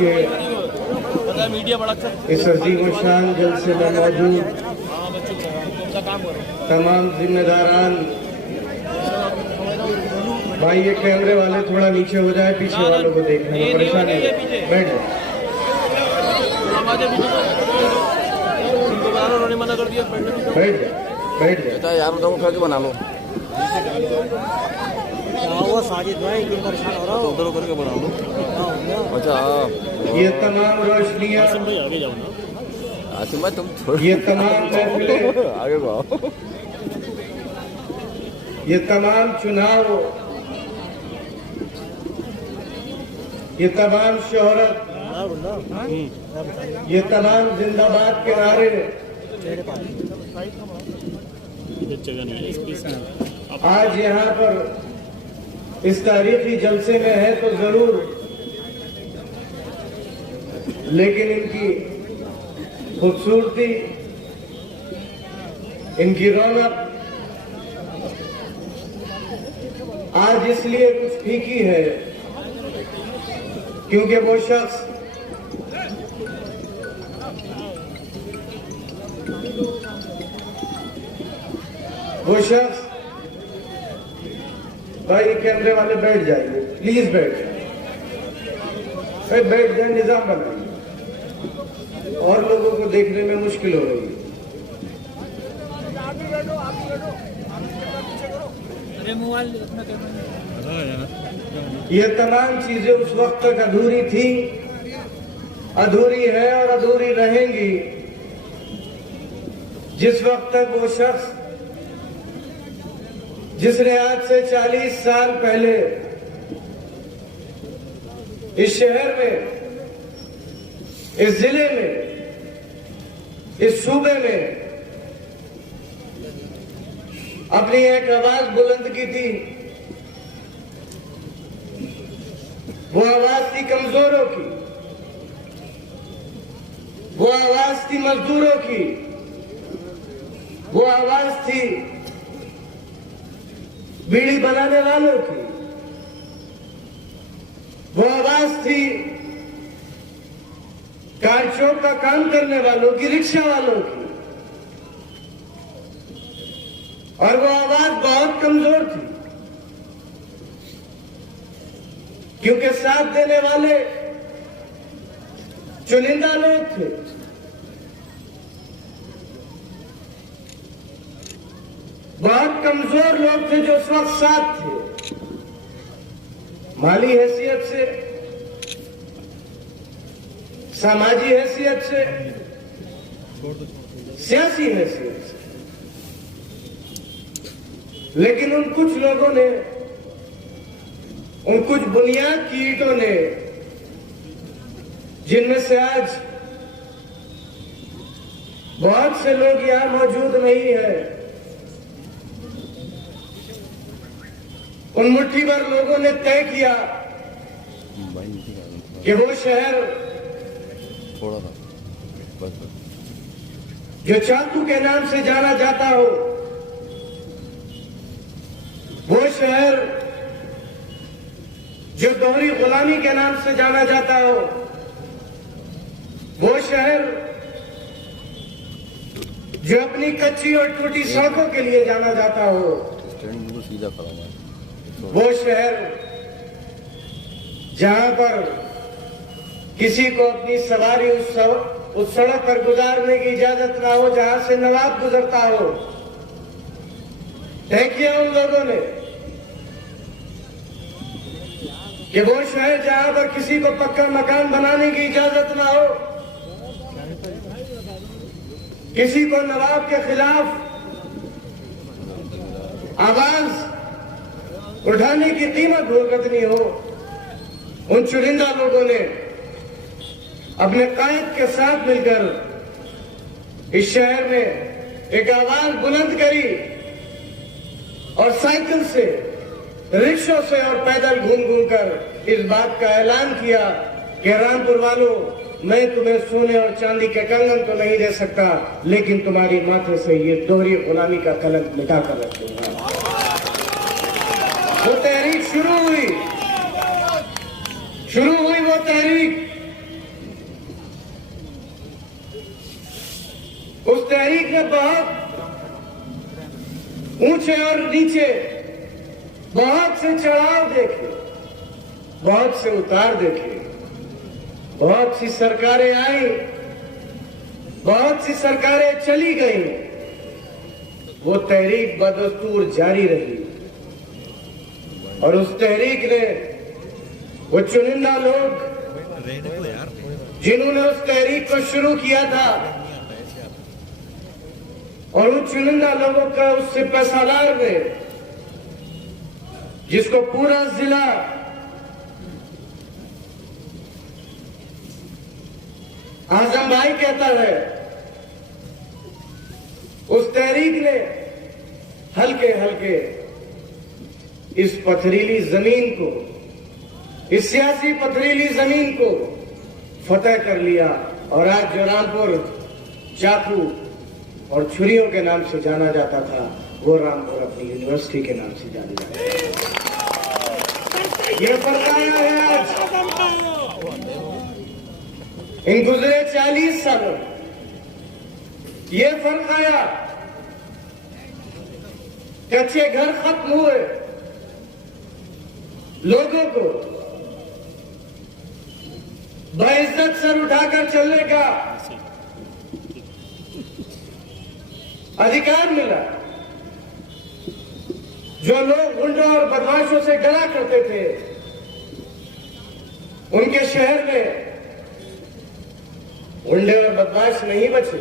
के इस अजीम शान जलसे में मौजूद तमाम जिम्मेदारान, भाई ये कैमरे वाले थोड़ा नीचे हो जाए, पीछे वालों को देखने में परेशानी है। बैठ जाए यार, बताओ करके बना लो। वो साजिद भाई की परेशान हो रहा हो, उधर करके बना लो। अच्छा ये तमाम रोशनियां, आगे जाओ ना आसिम भाई, तुम ये तमाम महफिलें, आगे आओ। ये तमाम चुनाव, ये तमाम शोहरत, ये तमाम जिंदाबाद के नारे आज यहाँ पर इस तारीखी जलसे में है तो जरूर, लेकिन इनकी खूबसूरती, इनकी रौनक आज इसलिए कुछ फीकी है क्योंकि वो शख्स भाई कैमरे वाले बैठ जाइए प्लीज, बैठ जाइए, बैठ जाए, निजाम बनाइए, और लोगों को देखने में मुश्किल हो रही है। ये तमाम चीजें उस वक्त तक अधूरी थी, अधूरी है और अधूरी रहेंगी जिस वक्त तक वो शख्स जिसने आज से 40 साल पहले इस शहर में, इस जिले में, इस सूबे में अपनी एक आवाज बुलंद की थी, वो आवाज थी कमजोरों की, वो आवाज थी मजदूरों की, वो आवाज थी बीड़ी बनाने वालों की, वो आवाज थी कार चौक का काम करने वालों की, रिक्शा वालों की, और वो आवाज बहुत कमजोर थी क्योंकि साथ देने वाले चुनिंदा लोग थे। बहुत कमजोर लोग थे जो उस वक्त साथ थे, माली हैसियत से, सामाजिक हैसियत से, सियासी हैसियत से, लेकिन उन कुछ लोगों ने, उन कुछ बुनियाद की ईंटों ने, जिनमें से आज बहुत से लोग यहां मौजूद नहीं है, उन मुट्ठी भर लोगों ने तय किया कि वो शहर जो चाकू के नाम से जाना जाता हो, वो शहर जो दोहरी गुलामी के नाम से जाना जाता हो, वो शहर जो अपनी कच्ची और टूटी सड़कों के लिए जाना जाता हो, सीधा खड़ा है, वो शहर जहां पर किसी को अपनी सवारी उस सड़क पर गुजारने की इजाजत ना हो जहां से नवाब गुजरता हो, तय किया उन लोगों ने कि वो शहर जहां पर किसी को पक्का मकान बनाने की इजाजत ना हो, किसी को नवाब के खिलाफ आवाज उठाने की कीमत भुगतनी हो, उन चुनिंदा लोगों ने अपने कायद के साथ मिलकर इस शहर में एक आवाज बुलंद करी और साइकिल से, रिक्शों से और पैदल घूम घूम कर इस बात का ऐलान किया कि रामपुर वालों, मैं तुम्हें सोने और चांदी के कंगन तो नहीं दे सकता, लेकिन तुम्हारी माथे से ये दोहरी गुलामी का कलंक मिटा कर रख दूंगा। वो तहरीक शुरू हुई वो तहरीक उस तहरीक ने बहुत ऊंचे और नीचे, बहुत से चढ़ाव देखे, बहुत से उतार देखे, बहुत सी सरकारें आई, बहुत सी सरकारें चली गई, वो तहरीक बदस्तूर जारी रही। और उस तहरीक ने वो चुनिंदा लोग जिन्होंने उस तहरीक को शुरू किया था और उन चुनिंदा लोगों का उस सिपहसालार में, जिसको पूरा जिला आजम भाई कहता है, उस तहरीक ने हल्के हल्के इस पथरीली जमीन को, इस सियासी पथरीली जमीन को फतेह कर लिया। और आज जो रामपुर चाकू और छुरियों के नाम से जाना जाता था, वो रामपुर अपनी यूनिवर्सिटी के नाम से जाना जाता है। ये फर्क आया है आज इन गुजरे 40 सालों, ये फर्क आया। कच्चे घर खत्म हुए, लोगों को बाइज्जत सर उठाकर चलने का अधिकार मिला। जो लोग गुंडों और बदमाशों से डरा करते थे, उनके शहर में गुंडे और बदमाश नहीं बचे।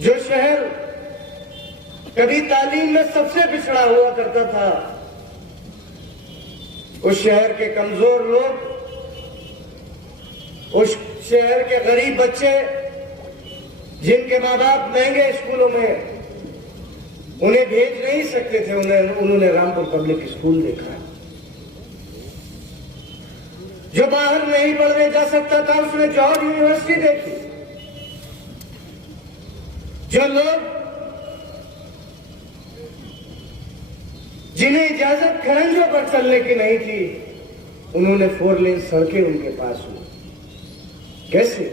जो शहर कभी तालीम में सबसे पिछड़ा हुआ करता था, उस शहर के कमजोर लोग, उस शहर के गरीब बच्चे जिनके माँ बाप महंगे स्कूलों में उन्हें भेज नहीं सकते थे, उन्होंने रामपुर पब्लिक स्कूल देखा। जो बाहर नहीं पढ़ने जा सकता था, उसने जौहर यूनिवर्सिटी देखी। जो लोग जिन्हें इजाजत खरंजों पर चलने की नहीं थी, उन्होंने 4 लेन सड़कें उनके पास हुई। कैसे?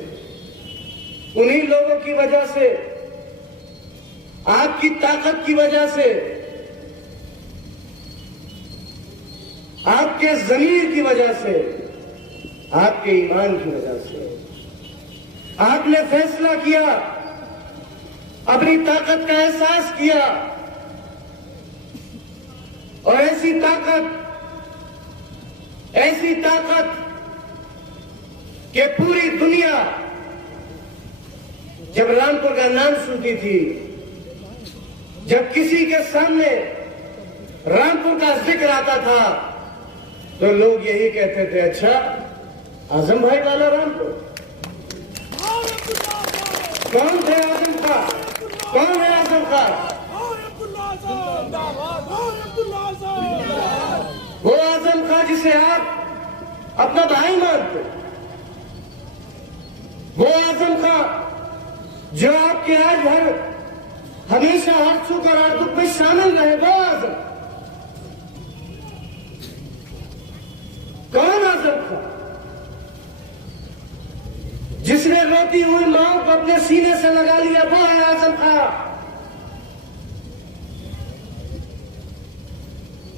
उन्हीं लोगों की वजह से, आपकी ताकत की वजह से, आपके ज़मीर की वजह से, आपके ईमान की वजह से आपने फैसला किया, अपनी ताकत का एहसास किया। और ऐसी ताकत कि पूरी दुनिया जब रामपुर का नाम सुनती थी, जब किसी के सामने रामपुर का जिक्र आता था, तो लोग यही कहते थे, अच्छा आजम भाई वाला रामपुर। कौन थे आजम खां? कौन है आजम खां? वो आजम खां जिसे आप अपना भाई मानते, वो आजम खां जो आपके आज हमेशा हर सुख और हर दुख में शामिल रहे, वो आजम। कौन आजम खां? जिसने रोती हुई मां को अपने सीने से लगा लिया, वो है आजम खां।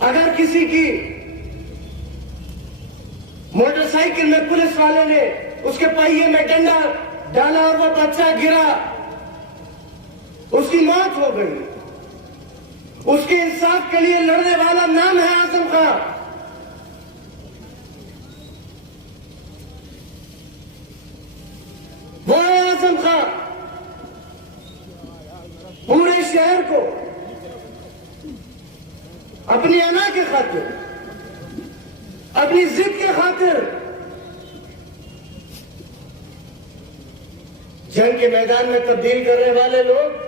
अगर किसी की मोटरसाइकिल में पुलिस वाले ने उसके पहिए में डंडा डाला और वो बच्चा गिरा, उसकी मौत हो गई, उसके इंसाफ के लिए लड़ने वाला नाम है आजम खां। वो है आजम खां। पूरे शहर को अपनी अना के खातिर, अपनी जिद के खातिर जंग के मैदान में तब्दील करने वाले लोग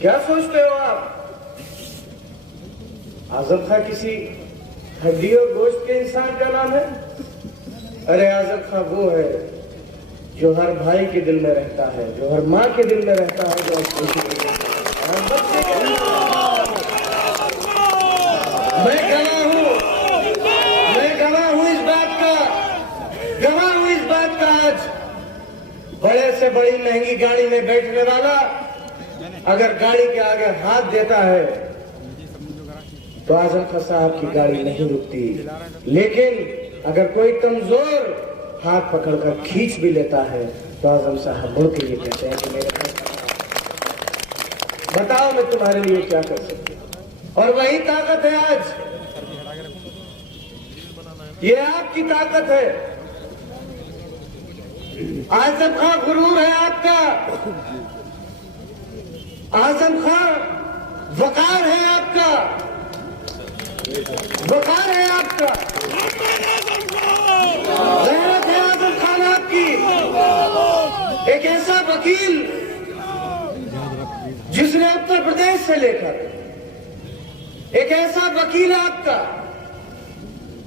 क्या सोचते हो आप? आजम खां किसी हड्डी और गोश्त के इंसान का नाम है? अरे आजम खां वो है जो हर भाई के दिल में रहता है, जो हर माँ के दिल में रहता है, जो हर बच्चे के दिल में मैं गवाह हूं इस बात बड़े से बड़ी महंगी गाड़ी में बैठने वाला अगर गाड़ी के आगे हाथ देता है तो आजम खां साहब की गाड़ी नहीं रुकती। लेकिन अगर कोई कमजोर हाथ पकड़कर खींच भी लेता है तो आजम साहब मुड़ के ये कहते हैं कि मेरे बताओ मैं तुम्हारे लिए क्या कर सकती हूं। और वही ताकत है आज, ये आपकी ताकत है। आजम खां गुरूर है आपका, आजम खां वकार है आपका, वकार है आपका, गैरत है आजम खान आपकी। एक ऐसा वकील जिसने उत्तर प्रदेश से लेकर, एक ऐसा वकील आपका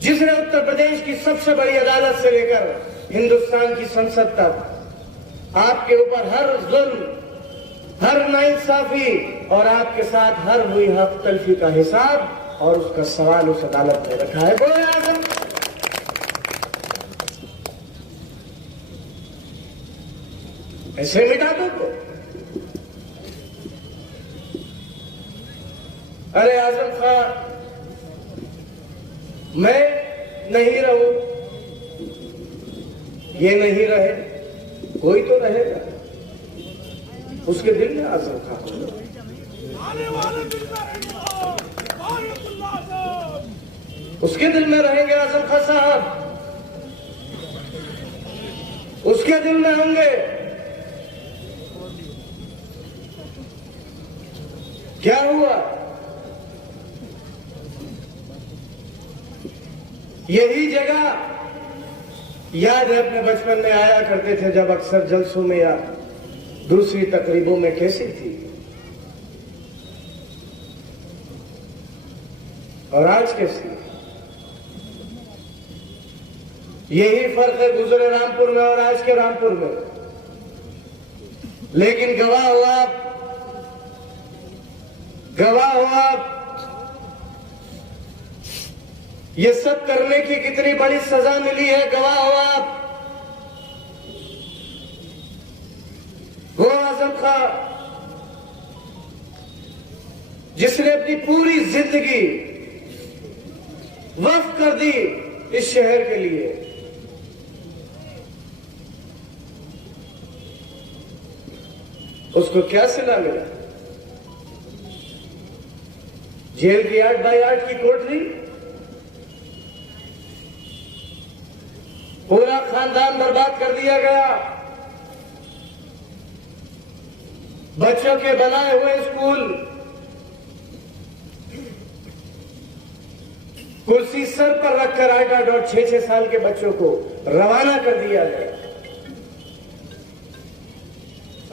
जिसने उत्तर प्रदेश की सबसे बड़ी अदालत से लेकर हिंदुस्तान की संसद तक आपके ऊपर हर जुल्म, हर नाइंसाफी और आपके साथ हर हुई हक तलफी का हिसाब और उसका सवाल उस अदालत में रखा है। बोले आजम, ऐसे मिटा दो तो। अरे आजम खां, मैं नहीं रहूं, ये नहीं रहे, कोई तो रहेगा उसके दिल में आजम खां। उसके दिल में रहेंगे आजम खां साहब, उसके दिल में होंगे। क्या हुआ? यही जगह याद है, अपने बचपन में आया करते थे जब अक्सर जलसों में या दूसरी तकरीबों में कैसी थी, और आज कैसी? यही फर्क है गुजरे रामपुर में और आज के रामपुर में। लेकिन गवाह हो आप, गवाह हो आप, ये सब करने की कितनी बड़ी सजा मिली है। गवाह हो आप, वो आजम खां जिसने अपनी पूरी जिंदगी वक्फ कर दी इस शहर के लिए। उसको क्या सिला मिला? जेल की 8 बाई 8 की कोठरी, पूरा खानदान बर्बाद कर दिया गया, बच्चों के बनाए हुए स्कूल, कुर्सी सर पर रखकर 8-8 और 6-6 साल के बच्चों को रवाना कर दिया गया,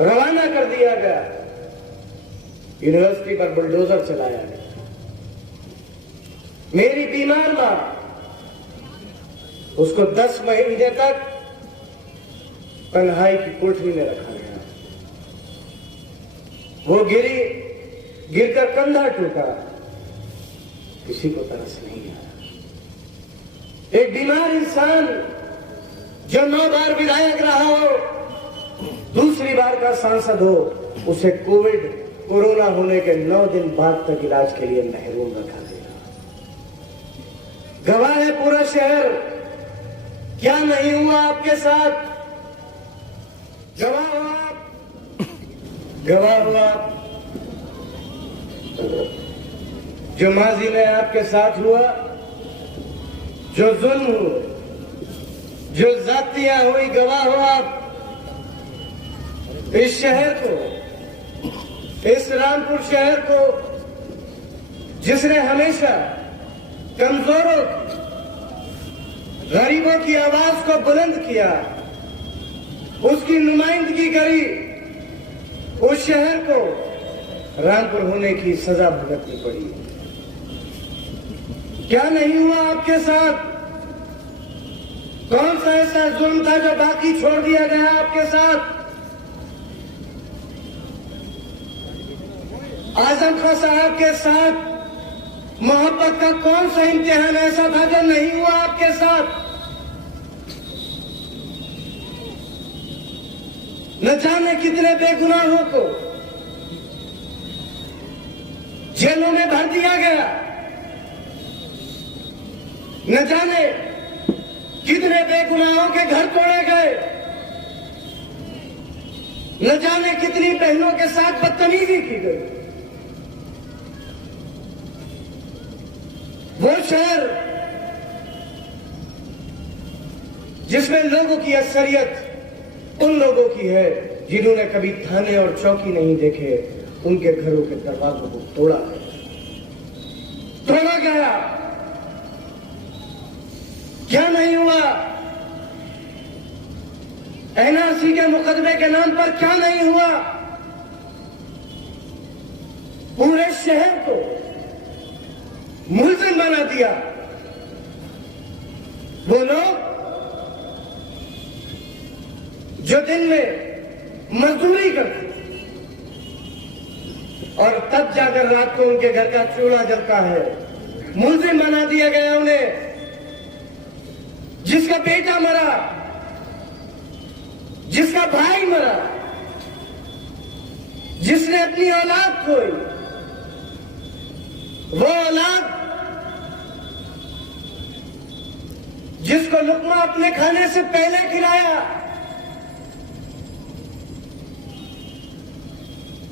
रवाना कर दिया गया। यूनिवर्सिटी पर बुलडोजर चलाया गया। मेरी बीमार मां, उसको 10 महीने तक तन्हाई की कोठरी में रखा गया। वो गिरी, गिरकर कंधा टूटा, किसी को तरस नहीं आया। एक बीमार इंसान जो 9 बार विधायक रहा हो, दूसरी बार का सांसद हो, उसे कोरोना होने के 9 दिन बाद तक इलाज के लिए महरूम रखा गया। गवाह है पूरा शहर, क्या नहीं हुआ आपके साथ? गवाह हो आप, गवाह हो आप। जो माजी में आपके साथ हुआ, जो जुल्म हुए, जो जातियां हुई, गवाह हो आप। इस शहर को, इस रामपुर शहर को जिसने हमेशा कमजोरों, गरीबों की आवाज को बुलंद किया, उसकी नुमाइंदगी करी, उस शहर को रामपुर होने की सजा भुगतनी पड़ी। क्या नहीं हुआ आपके साथ? कौन सा ऐसा जुल्म था जो बाकी छोड़ दिया गया आपके साथ? आजम खां साहब के साथ मोहब्बत का कौन सा इम्तिहान ऐसा था जो नहीं हुआ आपके साथ? न जाने कितने बेगुनाहों को जेलों में भर दिया गया, न जाने कितने बेगुनाहों के घर तोड़े गए, न जाने कितनी बहनों के साथ बदतमीजी की गई। वो शहर जिसमें लोगों की अक्सरियत उन लोगों की है जिन्होंने कभी थाने और चौकी नहीं देखे, उनके घरों के दरवाजों को तोड़ा गया। क्या नहीं हुआ? एनआरसी के मुकदमे के नाम पर क्या नहीं हुआ? पूरे शहर को मुलजिम बना दिया। वो लोग जो दिन में मजदूरी करते और तब जाकर रात को उनके घर का चूल्हा जलता है, मुलजिम बना दिया गया उन्हें। जिसका बेटा मरा, जिसका भाई मरा, जिसने अपनी औलाद खोई, वो औलाद जिसको लुकमा अपने खाने से पहले खिलाया,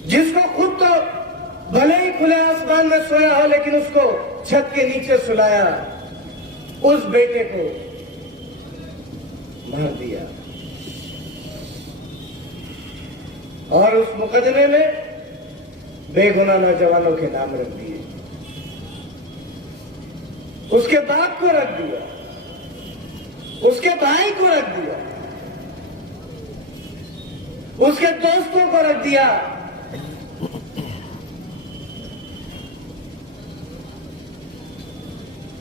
जिसको खुद तो भले ही खुले आसमान में सोया हो लेकिन उसको छत के नीचे सुलाया, उस बेटे को मार दिया। और उस मुकदमे में बेगुनाह नौजवानों के नाम रख दिए, उसके बाप को रख दिया, उसके भाई को रख दिया, उसके दोस्तों को रख दिया।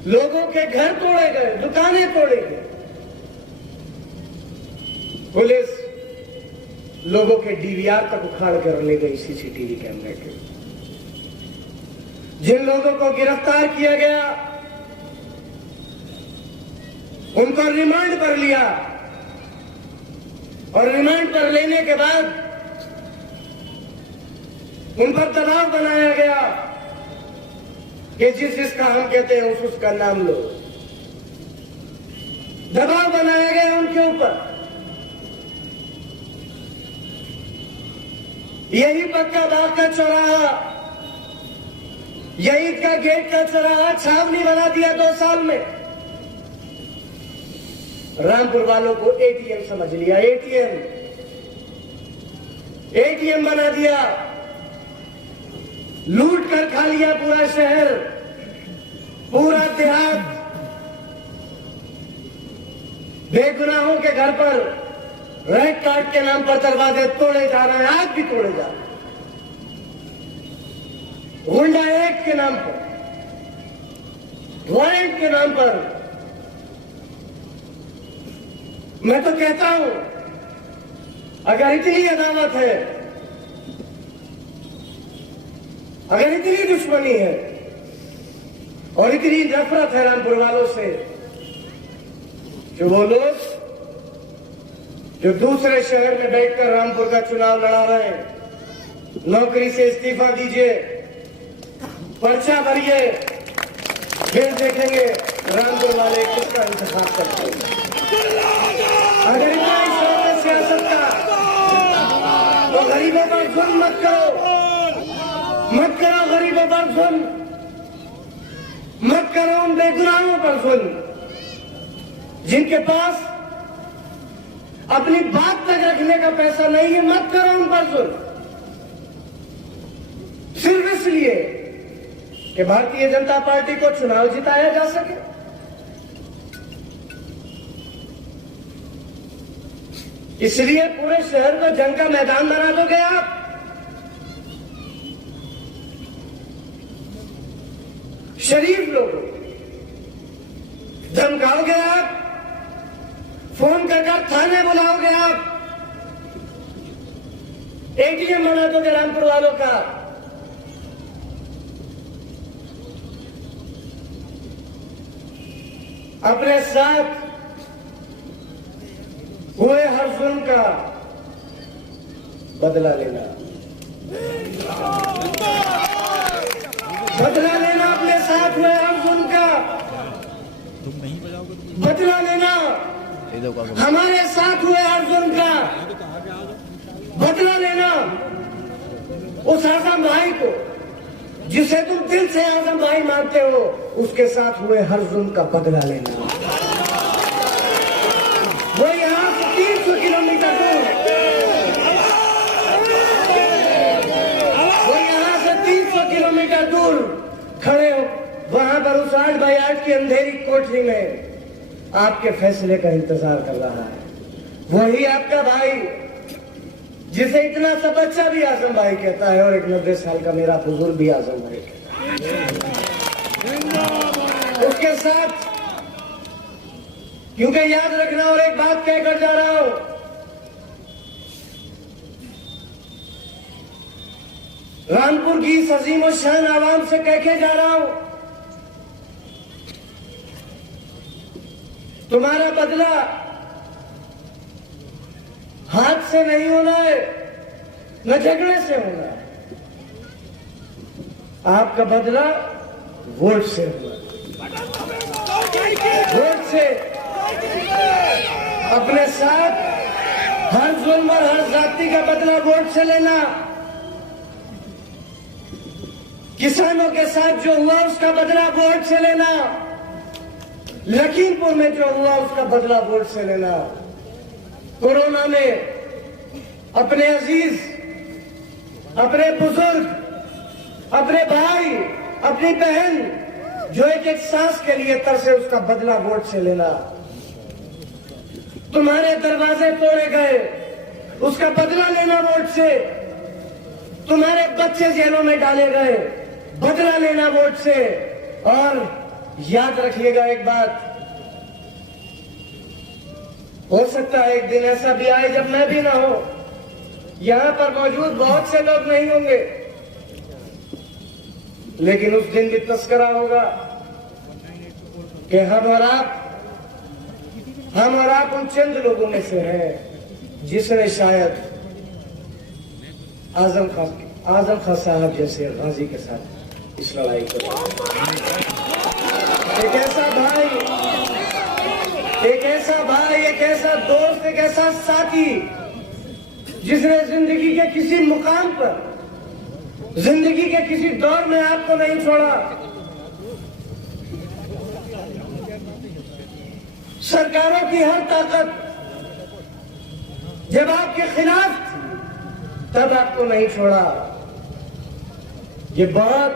लोगों के घर तोड़े गए, दुकानें तोड़े गए। पुलिस लोगों के डीवीआर तक उखाड़ कर ले गई, सीसीटीवी कैमरे के। जिन लोगों को गिरफ्तार किया गया उनको रिमांड पर लिया और रिमांड पर लेने के बाद उन पर दबाव बनाया गया कि जिसका हम कहते हैं उसका नाम लो। दबाव बनाया गया उनके ऊपर। यही पक्का बाग का चौराहा, यही का गेट का चौराहा छावनी बना दिया 2 साल में। रामपुर वालों को एटीएम समझ लिया, एटीएम बना दिया, लूट कर खा लिया पूरा शहर, पूरा देहात। बेगुनाहों के घर पर रेड कार्ड के नाम पर दरवाजे तोड़े जा रहे हैं, आज भी तोड़े जा रहे हैं। गुंडा एक्ट के नाम पर, वारंट के नाम पर। मैं तो कहता हूं, अगर इतनी अदावत है, अगर इतनी दुश्मनी है और इतनी नफरत है रामपुर वालों से, जो वो लोग जो दूसरे शहर में बैठकर रामपुर का चुनाव लड़ा रहे हैं, नौकरी से इस्तीफा दीजिए, पर्चा भरिए, फिर देखेंगे रामपुर वाले किसका इंतखाब करते हैं। अगर इतना ही शौक है सियासत का तो गरीबों पर जुल्म मत करो, मत करो गरीबों पर जुल्म, मत करो उन बेगुनाहों पर जुल्म जिनके पास अपनी बात तक रखने का पैसा नहीं है। मत करो उन पर जुल्म, सिर्फ इसलिए कि भारतीय जनता पार्टी को चुनाव जिताया जा सके। इसलिए पूरे शहर को जंग का मैदान बना दोगे आप। शरीफ लोगों धमकाओगे आप, फोन कर थाने बुलाओगे आप, एटीएम बना दोगे रामपुर वालों का। अपने साथ हुए हर जुल्म का बदला लेना, बदला लेना अपने साथ हुए हर जुल्म का, बदला लेना ये देखो हमारे साथ हुए हर जुल्म का, बदला लेना उस आजम भाई को जिसे तुम दिल से आजम भाई मानते हो, उसके साथ हुए हर जुल्म का बदला लेना। वो यहाँ से 300 किलोमीटर दूर, वो यहाँ से 300 किलोमीटर दूर खड़े हो वहां पर उस 8x8 की अंधेरी कोठरी में आपके फैसले का इंतजार कर रहा है। वही आपका भाई जिसे इतना सा बच्चा भी आजम भाई कहता है और एक 90 साल का मेरा बुजुर्ग भी आजम भाई कहता है। उसके साथ क्योंकि याद रखना और एक बात कहकर जा रहा हूं, रामपुर की इस अजीम और शान आवाम से कह के जा रहा हूं, तुम्हारा बदला हाथ से नहीं होना है, न झगड़े से होना है, आपका बदला वोट से होना है। वोट से अपने साथ हर जुल्म और हर जाति का बदला वोट से लेना, किसानों के साथ जो हुआ उसका बदला वोट से लेना, लखीमपुर में जो हुआ उसका बदला वोट से लेना, कोरोना में अपने अजीज, अपने बुजुर्ग, अपने भाई, अपनी बहन जो एक एक सांस के लिए तरसे, उसका बदला वोट से लेना, तुम्हारे दरवाजे तोड़े गए उसका बदला लेना वोट से, तुम्हारे बच्चे जेलों में डाले गए बदला लेना वोट से। और याद रखिएगा एक बात, हो सकता है एक दिन ऐसा भी आए जब मैं भी ना हो, यहां पर मौजूद बहुत से लोग नहीं होंगे, लेकिन उस दिन भी तस्करा होगा कि हम और आप उन चंद लोगों में से हैं जिसने शायद आजम खान साहब जैसे गाजी के साथ इस लड़ाई को, एक ऐसा भाई, एक ऐसा दोस्त, एक ऐसा साथी जिसने जिंदगी के किसी मुकाम पर, जिंदगी के किसी दौर में आपको नहीं छोड़ा। सरकारों की हर ताकत जब आपके खिलाफ थी तब आपको नहीं छोड़ा। ये बहुत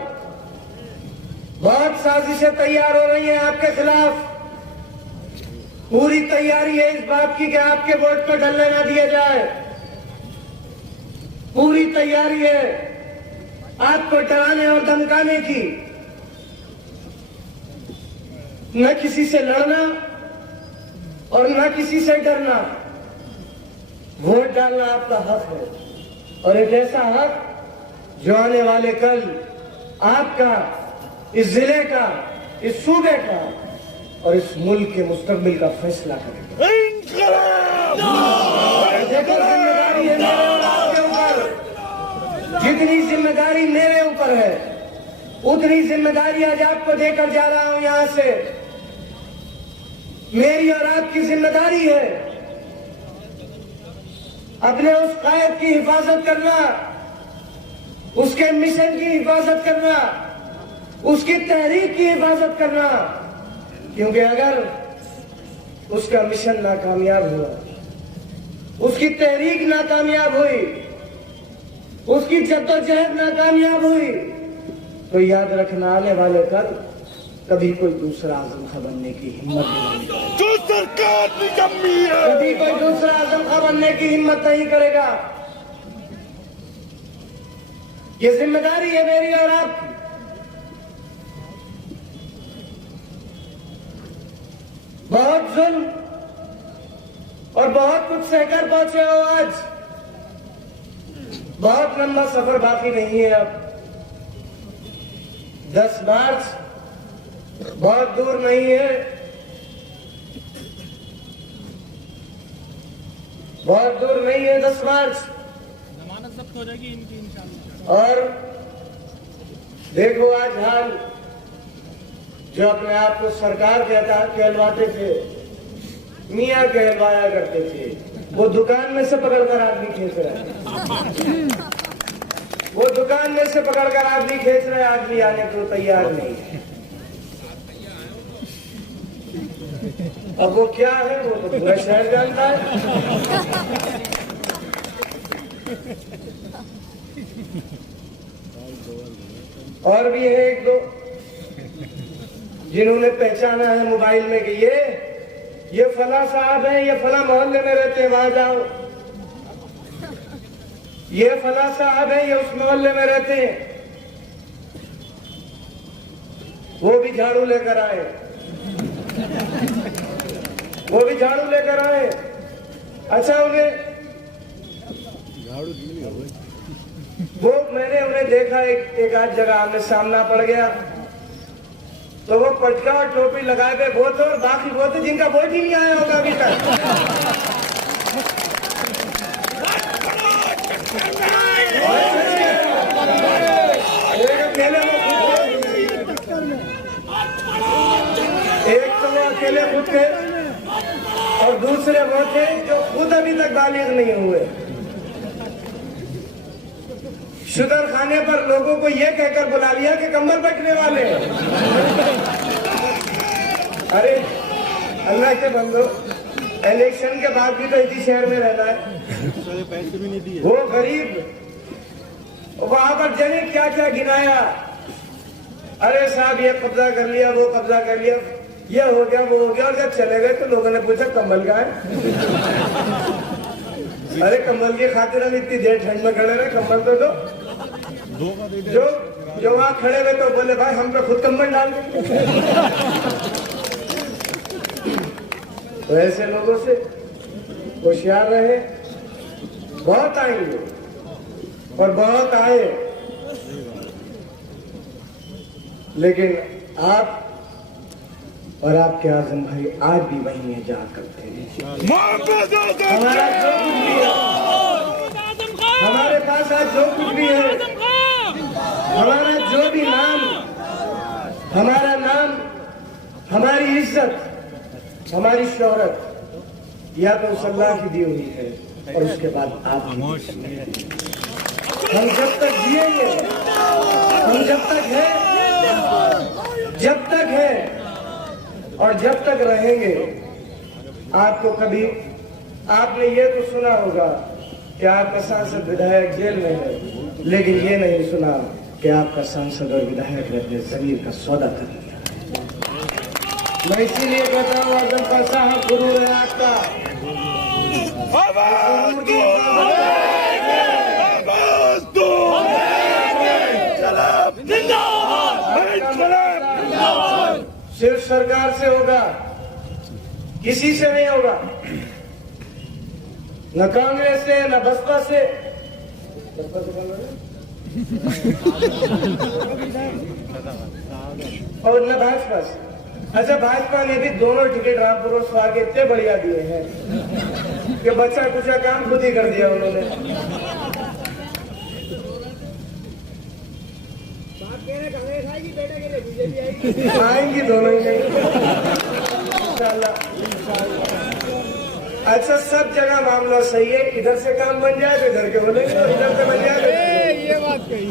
साजिशें तैयार हो रही हैं आपके खिलाफ, पूरी तैयारी है इस बात की कि आपके वोट को ढलने ना दिया जाए, पूरी तैयारी है आपको डराने और धमकाने की। न किसी से लड़ना और न किसी से डरना, वोट डालना आपका हक है, और एक ऐसा हक जो आने वाले कल आपका, इस जिले का, इस सूबे का और इस मुल्क के मुस्तकबिल का फैसला करेगा। देखो, जिम्मेदारी है मेरे और आपके ऊपर, जितनी जिम्मेदारी मेरे ऊपर है उतनी जिम्मेदारी आज आपको देकर जा रहा हूं यहां से। मेरी और आपकी जिम्मेदारी है अपने उस कायद की हिफाजत करना, उसके मिशन की हिफाजत करना, उसकी तहरीक की हिफाजत करना, क्योंकि अगर उसका मिशन नाकामयाब हुआ, उसकी तहरीक नाकामयाब हुई, उसकी जद्दोजहद नाकामयाब हुई, तो याद रखना आने वाले कल कभी कोई दूसरा आजम खां बनने की हिम्मत नहीं करेगा। जो सरकार निकम्मी है, कभी कोई दूसरा आजम खां बनने की हिम्मत नहीं करेगा। ये जिम्मेदारी है मेरी और आपकी। बहुत जुल्म और बहुत कुछ सहकर पहुंचे हो आज, बहुत लंबा सफर बाकी नहीं है अब। 10 मार्च बहुत दूर नहीं है, बहुत दूर नहीं है 10 मार्च। वक्त हो जाएगी इनकी इंशाल्लाह। और देखो आज हाल, जो अपने आप को सरकार कहलवाते थे, मियाँ कहलवाया करते थे, वो दुकान में से पकड़कर आदमी खींच रहा है। वो दुकान में से पकड़कर आदमी खींच रहा है, आदमी आने को तैयार नहीं है। अब वो क्या है वो तो पूरा शहर जानता है। और भी है एक दो जिन्होंने पहचाना है मोबाइल में कि ये फला साहब हैं, ये फला मोहल्ले में रहते हैं, वहां जाओ। ये फला साहब हैं, ये उस मोहल्ले में रहते हैं। वो भी झाड़ू लेकर आए, वो भी झाड़ू लेकर आए। अच्छा, उन्हें वो मैंने उन्हें देखा एक आध जगह आमने सामना पड़ गया, तो वो पटका और टोपी लगाए हुए वो थे, और बाकी वो थे जिनका वोट ही नहीं आया होगा अभी तक। एक तो वो अकेले खुद थे, और दूसरे वो थे जो खुद अभी तक बालिग नहीं हुए। शुगर खाने पर लोगों को ये कहकर बुला लिया कि कंबल बटने वाले। अरे अल्लाह के बंदो, इलेक्शन के बाद भी तो इसी शहर में रहना है। पैसे भी नहीं दिए। वो गरीब वहां पर जाने क्या क्या गिनाया। अरे साहब ये कब्जा कर लिया, वो कब्जा कर लिया, ये हो गया, वो हो गया। और जब चले गए तो लोगों ने पूछा कंबल कहाँ है? अरे कंबल की खातिर हम इतनी देर ठंड में खड़े रहे, कंबल तो दो। जो वहां खड़े हुए तो बोले भाई हम तो खुद कंबल डाल देंगे। तो ऐसे लोगों से होशियार रहे। बहुत आएंगे और बहुत आए, लेकिन आप और आपके आजम भाई आज भी वही है जहाँ करते हैं। हमारा जो कुछ भी है, हमारे पास आज जो कुछ भी है, हमारा जो भी नाम, हमारा नाम, हमारी इज्जत, हमारी शोहरत, या तो उस अल्लाह की दी हुई है, और उसके बाद आप। हम जब तक जिएंगे, हम जब तक है और जब तक रहेंगे, आपको कभी, आपने ये तो सुना होगा कि आपका सांसद विधायक जेल में है, लेकिन ये नहीं सुना कि आपका सांसद और विधायक ने अपने जमीर का सौदा कर लिया। मैं इसीलिए कहता हूँ आजम का साहब गुरु है आपका। सिर्फ सरकार से होगा, किसी से नहीं होगा, न कांग्रेस से, न बसपा से, और न भाजपा से। अच्छा, भाजपा ने भी दोनों टिकट रामपुर और स्वार के इतने बढ़िया दिए हैं कि बच्चा कुछ काम खुद ही कर दिया उन्होंने। आएंगी दोनों ही नहीं, इंशाल्लाह। अच्छा, सब जगह मामला सही है, इधर से काम बन जाए तो इधर के बोलेंगे, और इधर से बन जाए तो ये बात कही।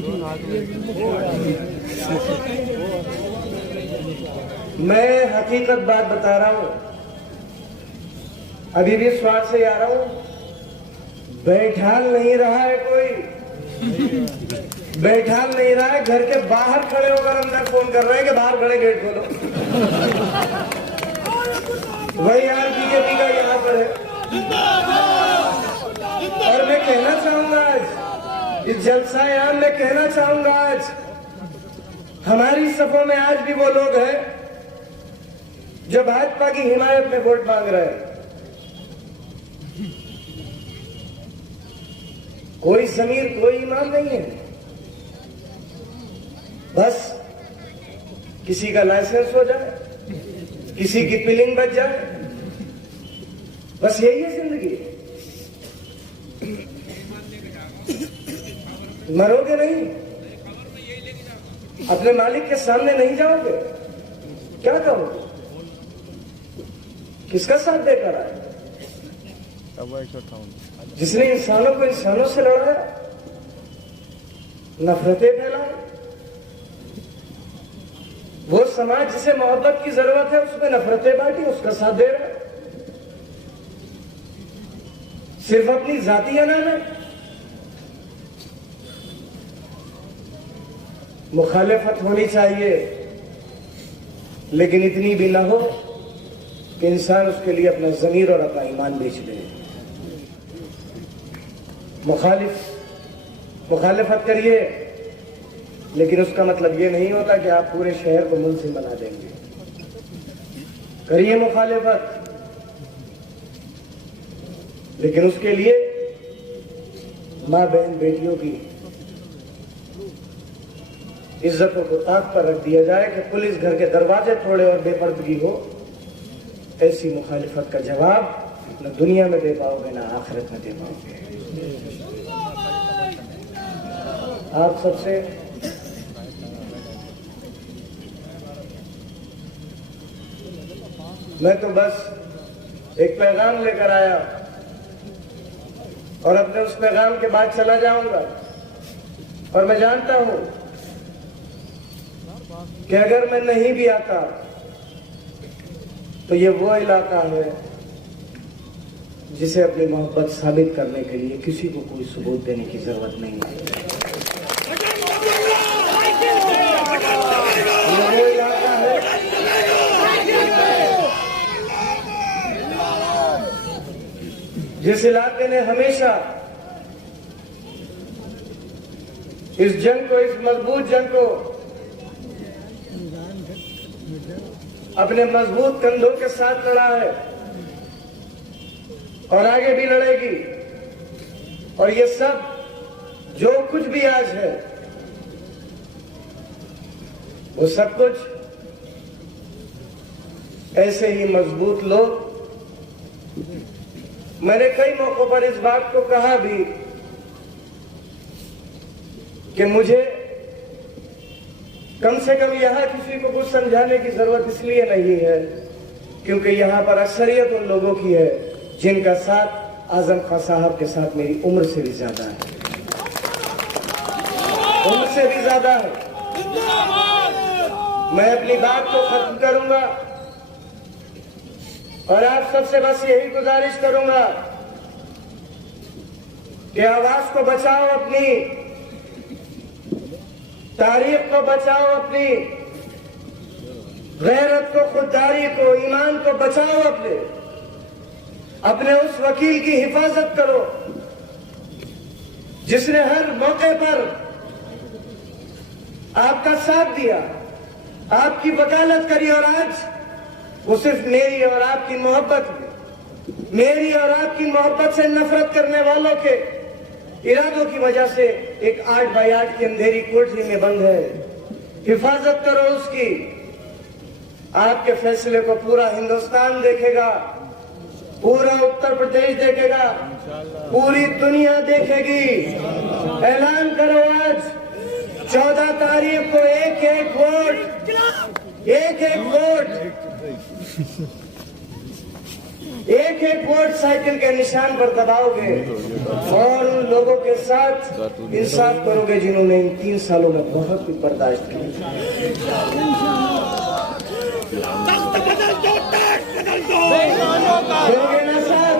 मैं हकीकत बात बता रहा हूँ, अभी भी स्वाद से आ रहा हूँ। बैठाल नहीं रहा है कोई, बैठाल नहीं रहा है। घर के बाहर खड़े होकर अंदर फोन कर रहे हैं कि बाहर खड़े गेट खोलो। वही यार बीजेपी का यहाँ पर है। और मैं कहना चाहूंगा आज इस जलसाए आम में कहना चाहूंगा, आज हमारी सफों में आज भी वो लोग हैं जो भाजपा की हिमायत में वोट मांग रहे हैं। कोई जमीर, कोई ईमान नहीं है। बस किसी का लाइसेंस हो जाए, किसी की पिलिंग बच जाए, बस यही है जिंदगी। मरोगे नहीं, अपने मालिक के सामने नहीं जाओगे, क्या करोगे? किसका साथ देकर आए? जिसने इंसानों को इंसानों से लड़ाया, नफरतें फैलाई। वो समाज जिसे मोहब्बत की जरूरत है उसमें नफरतें बांटी, उसका साथ दे रहा है सिर्फ अपनी जाती अना में। मुखालिफत होनी चाहिए, लेकिन इतनी भी ना हो कि इंसान उसके लिए अपना ज़मीर और अपना ईमान बेच दे। मुखालिफत करिए, लेकिन उसका मतलब ये नहीं होता कि आप पूरे शहर को मुल्ज़िम बना देंगे। करिए मुखालिफत, लेकिन उसके लिए माँ बहन बेटियों की इज्जतों को ताक पर रख दिया जाए कि पुलिस घर के दरवाजे तोड़े और बेपर्दगी हो। ऐसी मुखालिफत का जवाब न दुनिया में दे पाओगे ना आखिरत में दे पाओगे। आप सबसे मैं तो बस एक पैगाम लेकर आया और अपने उस पैगाम के बाद चला जाऊंगा। और मैं जानता हूं कि अगर मैं नहीं भी आता तो ये वो इलाका है जिसे अपनी मोहब्बत साबित करने के लिए किसी को कोई सबूत देने की जरूरत नहीं है। ये वो इलाका है जिस इलाके ने हमेशा इस जंग को, इस मजबूत जंग को अपने मजबूत कंधों के साथ लड़ा है और आगे भी लड़ेगी। और ये सब जो कुछ भी आज है वो सब कुछ ऐसे ही मजबूत लोग। मैंने कई मौकों पर इस बात को कहा भी कि मुझे कम से कम यहां किसी को कुछ समझाने की जरूरत इसलिए नहीं है क्योंकि यहां पर अक्सरियत उन लोगों की है जिनका साथ आजम खां साहब के साथ मेरी उम्र से भी ज्यादा है, उम्र से भी ज्यादा है। मैं अपनी बात को खत्म करूंगा और आप सबसे बस यही गुजारिश करूंगा कि आवाज को बचाओ, अपनी तारीख को बचाओ, अपनी गैरत को, खुददारी को, ईमान को बचाओ, अपने उस वकील की हिफाजत करो जिसने हर मौके पर आपका साथ दिया, आपकी वकालत करी और आज वो सिर्फ मेरी और आपकी मोहब्बत में, मेरी और आपकी मोहब्बत से नफरत करने वालों के इरादों की वजह से एक 8 बाई 8 की अंधेरी कोठरी में बंद है। हिफाजत करो उसकी। आपके फैसले को पूरा हिंदुस्तान देखेगा, पूरा उत्तर प्रदेश देखेगा, पूरी दुनिया देखेगी। ऐलान करो आज 14 तारीख को एक एक वोट साइकिल के निशान पर दबाओगे और उन लोगों के साथ इंसाफ करोगे जिन्होंने इन 3 सालों में बहुत कुछ बर्दाश्त किया। बदल दो, दोगे ना साथ?